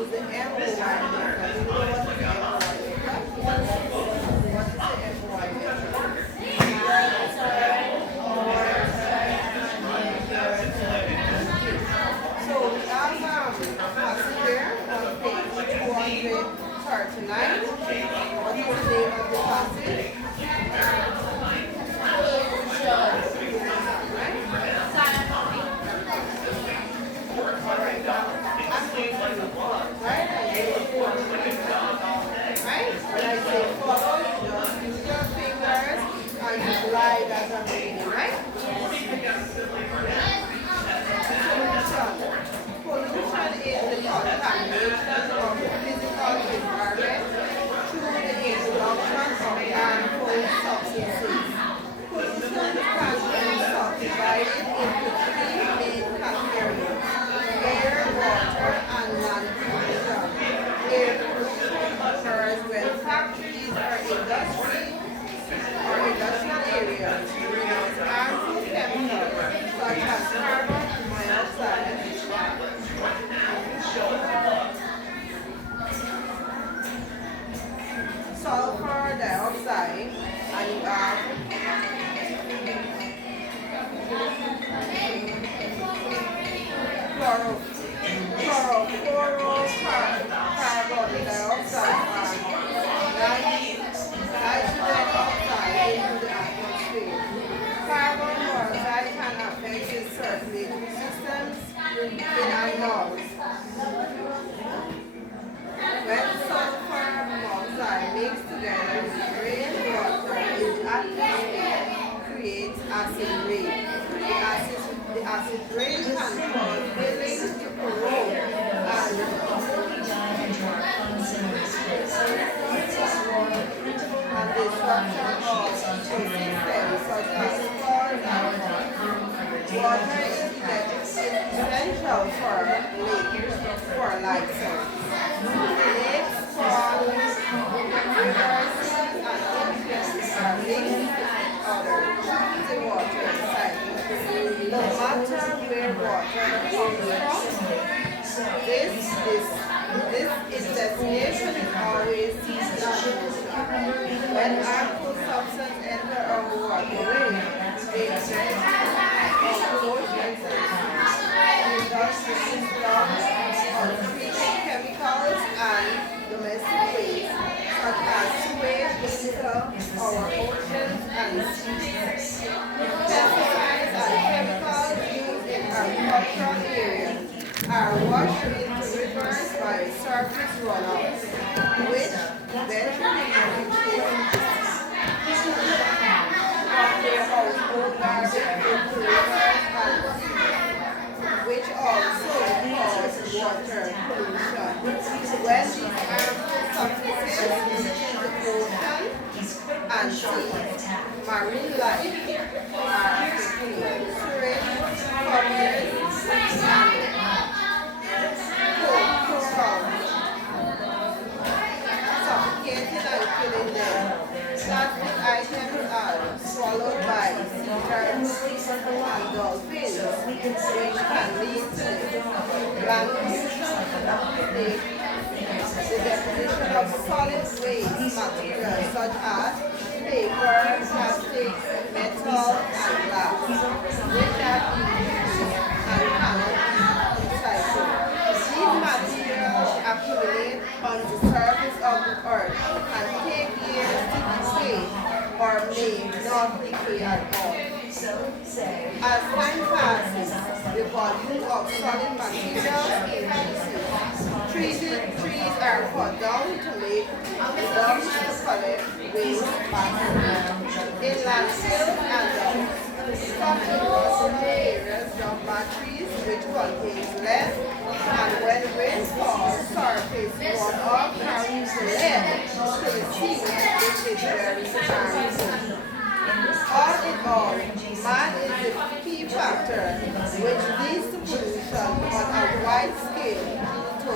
use the MOY method. You know what is the MOY method? What is the MOY method? So we have passage there on page 239. What is the name of the passage? Right? When I say follow, you just use your fingers and you glide as I'm reading, right? Pollution is the contamination of the physical environment through the introduction of harmful substances. Pollution can be subdivided into three main categories: air, water, and land pollution. Air pollution occurs when factories or industrial areas release harmful chemicals such as carbon monoxide, sulfur dioxide, and you have chlorofluorocarbon dioxide and nitrogen oxide into the atmosphere. Carbon monoxide can affect the circulatory systems in our lungs. When sulfur monoxide mixed together with rainwater in the atmosphere, creates acid rain. The acid rain can cause buildings to corrode and destruction of ecosystems such as flora and fauna. Water is essential for life sources. Lakes, ponds, rivers, and oceans are linked to each other through the water cycle. No matter where water comes from, its destination is always natural. When harmful substances enter our waterway, they eventually oceans and industries on treating chemicals and domestic waste, such as sewage into our oceans and seas. Pesticides and chemicals used in agricultural areas are washed into rivers by surface runoff, which eventually reaches from their household garbage into rivers and seas, which also cause water pollution. When these harmful substances reach the ocean and seas, marine life are affected. Sewage covers suffocating and killing them. Plastic items are swallowed by sea turtles and dolphins, which can lead to land pollution. The deposition of solid waste materials such as paper, plastic, metal, and glass, which are inused and cannot be recycled. These materials accumulate on the surface of the earth and take years to decay or may not decay at all. As time passes, the volume of solid materials increases. Trees are cut down to make dumps to collect waste back in landfills and dumps. Some industrial areas dump batteries which contains lead, and when rain falls, surface runoff carries lead to the sea, which is very harmful. All in all, man is the key factor which leads to pollution on a wide scale due to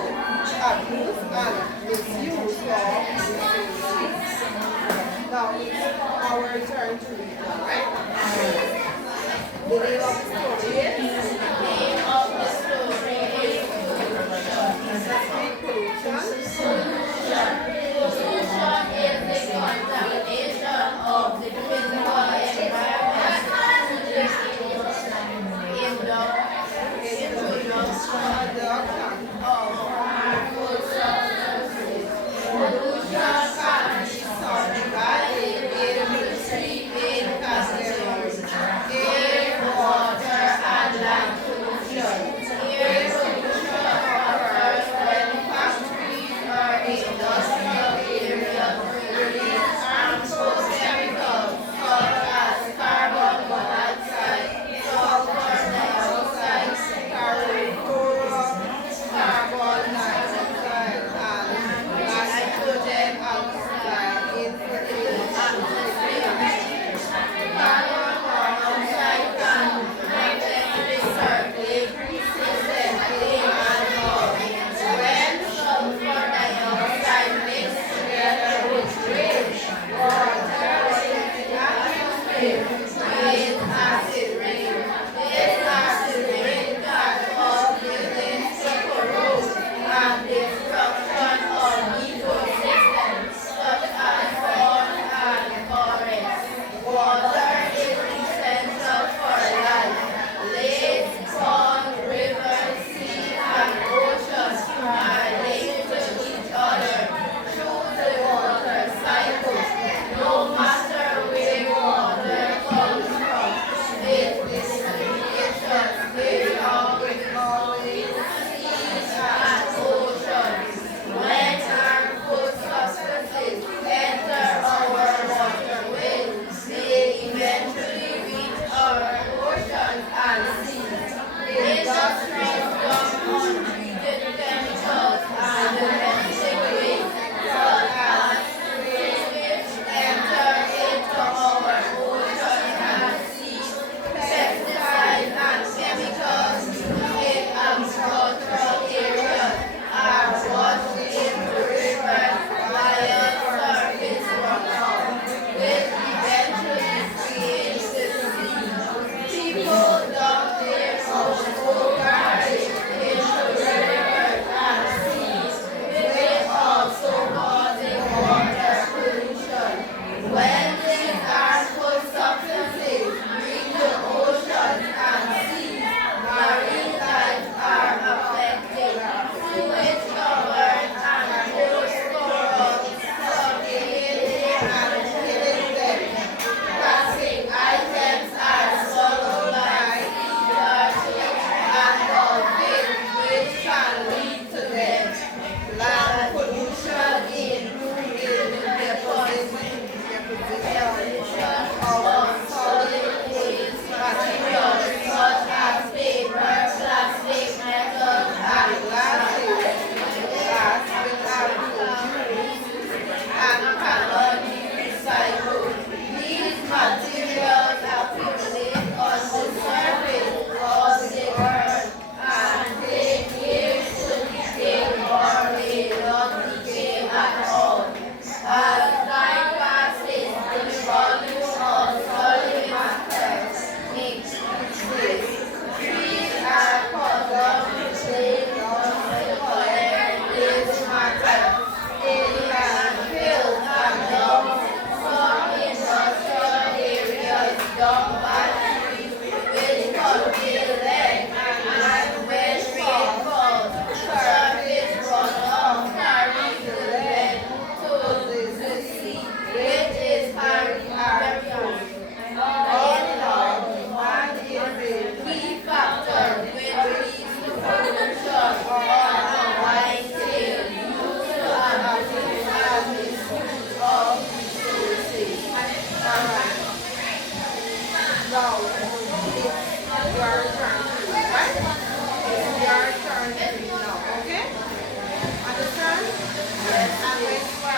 abuse and misuse of resources. Now it's our turn to read now, right? The name of the story is? The name of the story is pollution.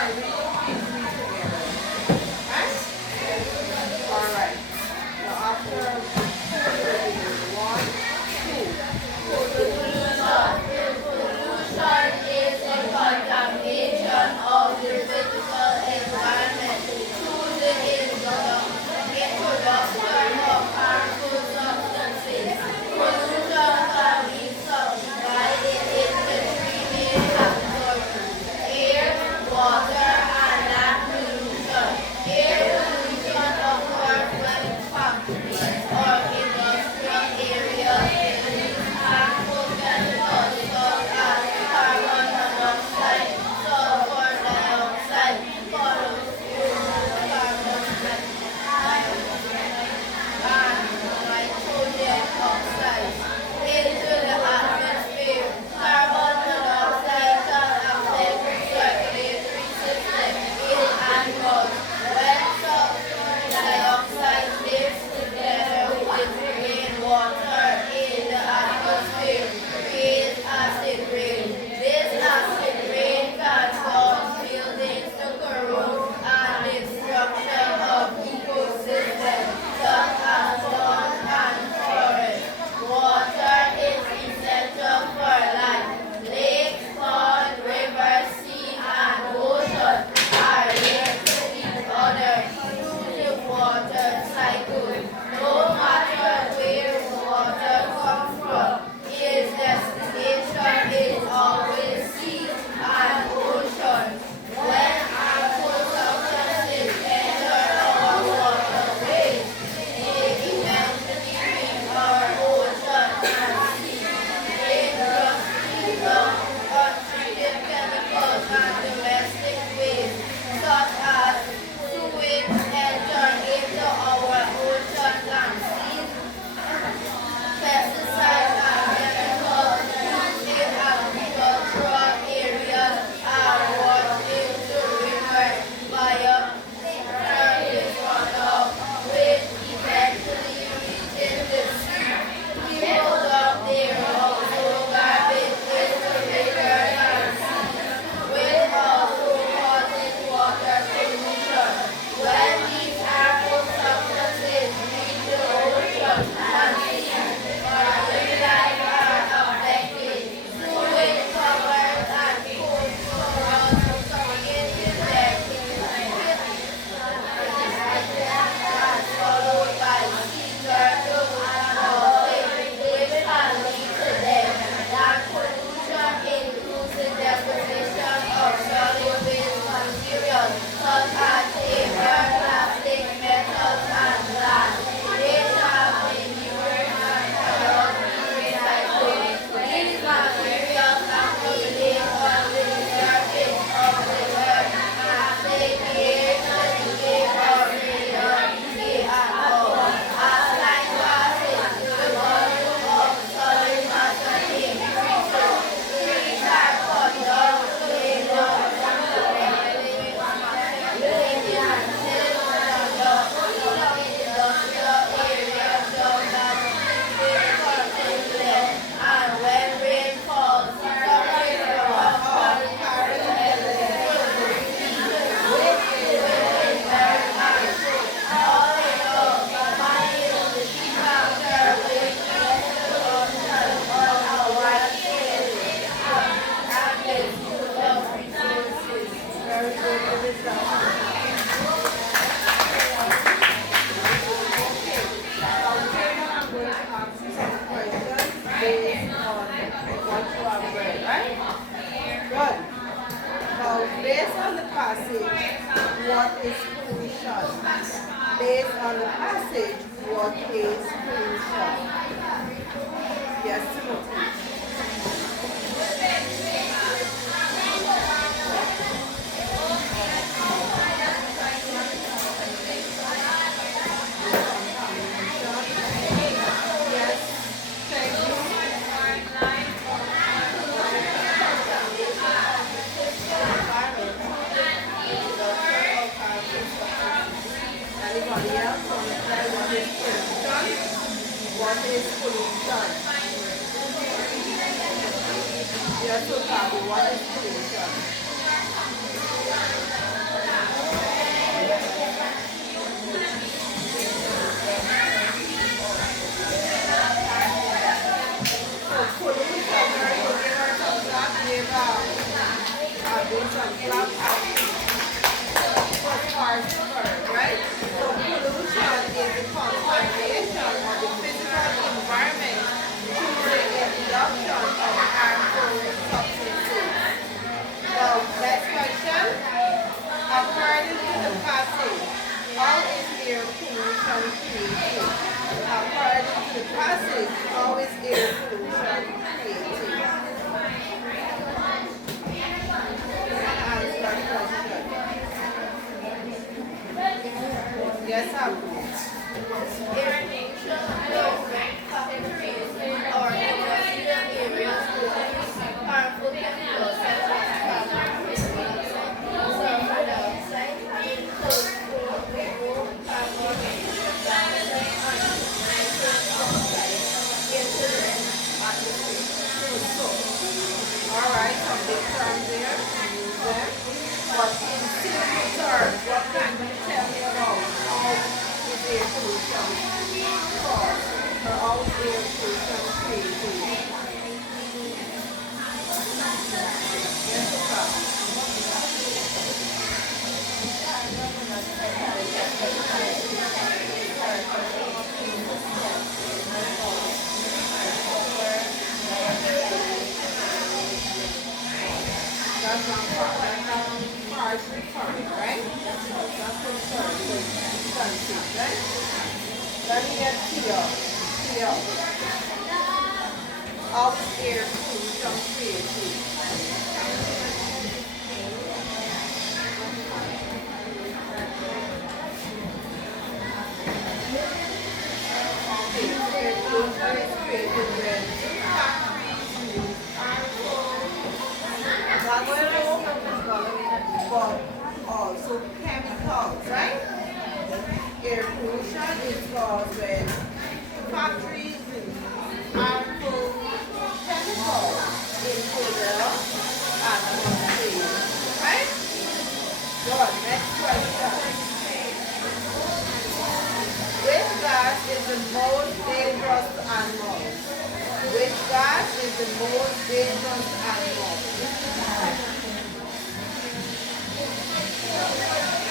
Alright, we know these three together. Right? Alright. Now after one, two. Pollution is a contamination of the physical environment through the introduction of harmful substances. Pollution can be subdivided into three main categories: air, water, and land pollution. Air pollution occurs when factories or industrial areas release harmful chemicals such as carbon monoxide, sulfur dioxide, carbon and nitrogen oxides into the atmosphere. Carbon monoxide can affect the circulatory system in animals. When sulfur dioxide mixes together with rainwater in the atmosphere, creates acid rain. This acid rain can cause buildings to corrode and destruction of ecosystems such as lawns and forests. Water is essential for life. Lakes, ponds, rivers, sea, and oceans are linked to each other through the water cycle. No matter where water comes from, its destination is always sea and ocean. When harmful substances enter our waterways, they eventually reach our ocean and sea. Dangerous, untreated chemicals and domestic waste, such as sewage, enter into our oceans and seas. Pesticides and chemicals used in agricultural areas are washed into rivers via surface runoff, which eventually reaches the sea. People dump their household garbage into rivers and seas, which also causes water pollution. When these harmful substances reach the ocean and sea, marine life are affected. Sewage covers and coastal corals get infected and swallowed by sea turtles and dolphins, which can lead to death. Land pollution includes the deposition of solid waste materials such as paper, plastic, metals, and glass. These have been used and cannot be recycled. These materials accumulate on the surface of the earth and they create decay or decay at all. As time passes, the volume of solid matter increases. Trees are cut down to lay down and when rain falls, surface runoff all in all, money is the key factor which leads to corruption on our scale and misuse of resources. Very good, Elisa. Now here I'm going to ask you some questions based on what you have read, right? Good. Now based on the passage, what is pollution? Based on the passage, what is pollution? Yes, Timothy. Yes. Thank you. Anybody else want to try what is pollution? What is pollution? Yes, so Tabu, what is pollution? doing some club was hard to learn, right? So pollution is the contamination of the physical environment through the introduction of harmful substances. Now, next question. According to the passage, how is air pollution created? According to the passage, how is air pollution created? Yes, Abu. Irrigation of factories or industrial areas produce harmful chemicals such as carbon monoxide, sulfur dioxide, chlorofluorocarbon, carbon dioxide, and nitrous oxide into the atmosphere. Alright, some big terms there. Use them. But in simple terms, what can you tell me about how is air pollution caused? Or how is air pollution created? Yes, sir. That's not far. That's far return, right? That's return. So, right? Let me get Theo. Theo. How is air pollution created? Okay, air pollution is created when factories use harmful not only but also chemicals, right? Air pollution is caused when factories use harmful chemicals into the atmosphere, right? Good. Next question. Which gas is the most dangerous to animals? Which gas is the most dangerous to animals?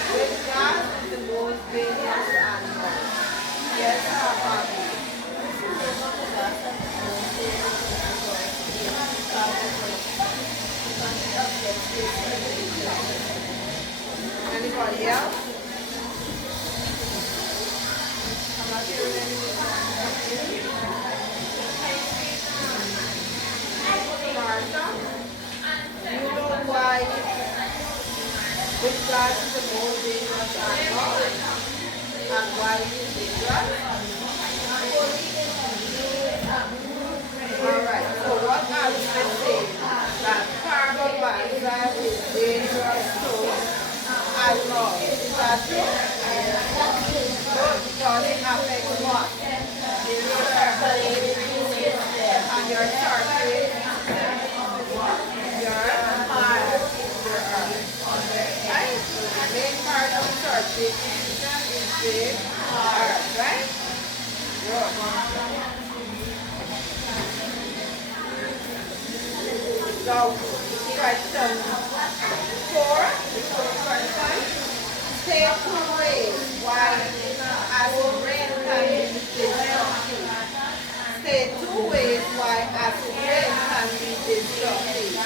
Which gas is the most dangerous to animals? Yes, Bobby. Anybody else? I'm not hearing anything. Marsha, you know why which gas is the most dangerous animal and why it is dangerous? Alright, so what are we saying? That carbon monoxide is dangerous to animals. Is that true? Good, because it affects what? Your circulation and your circulation. Your heart, your earth. Right? The main part of circulation is the heart, right? Good. So, question 4, the first question. Say 2 ways why acid rain can be destructive. Say 2 ways why acid rain can be destructive.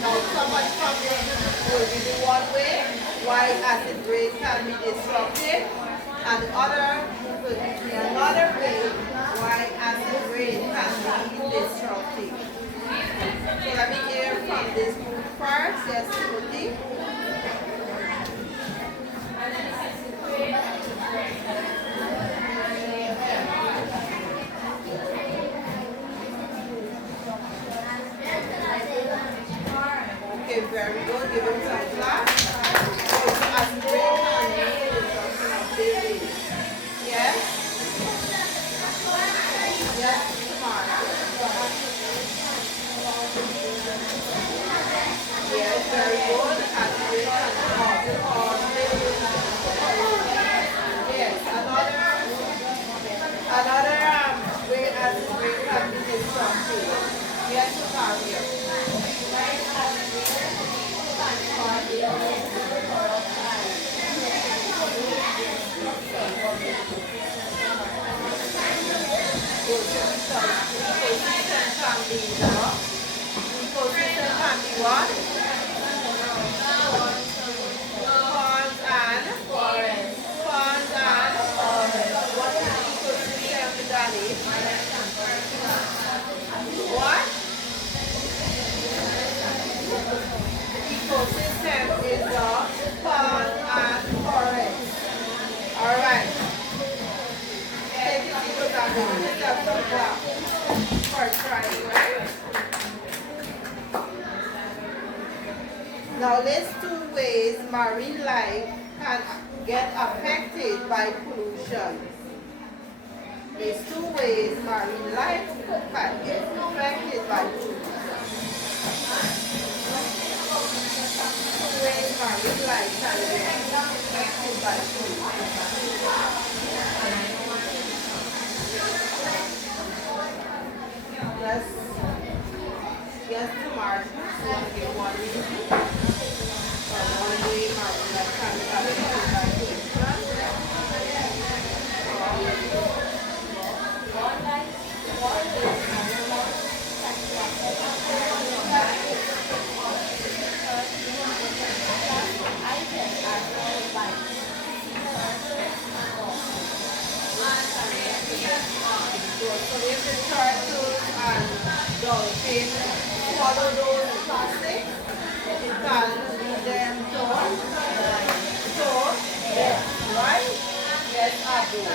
Now, somebody from you will give me 1 way why acid rain can be destructive, and the other will give me another way why acid rain can be destructive. So let me hear from this group first. Yes, Timothy. Okay, very good. Give him some clap. As great and baby. Yes? Yes, tomorrow. Yes, very good. As great and yes, another way as great can be destructive. Yes, Octavia. What? Ponds and Forest. ponds and what is the ecosystem, Danny? What? Ecosystem is a pond and forest. Alright. Take it easy, Danny. Give yourself some clap for trying, right? Now list two ways marine life can get affected by pollution. There's two ways marine life can get affected by pollution. Two ways marine life can get affected by pollution. Yes, tomorrow. So give one reason. One way marine life can get affected by so if the turtles and dolphins swallow those plastics, it can lead them to death, right? Yes, Abdul.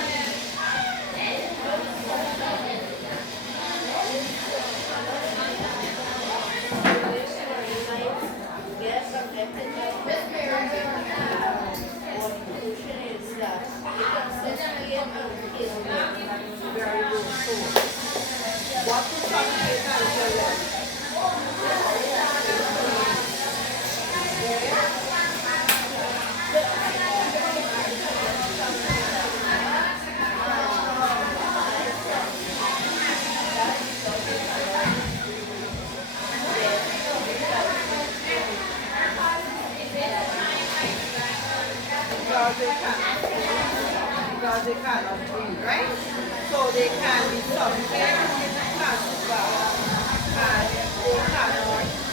Very good food. What would suffocate until then? Because they cannot breathe, right? So they can be suffocated with the plastic bag and they cannot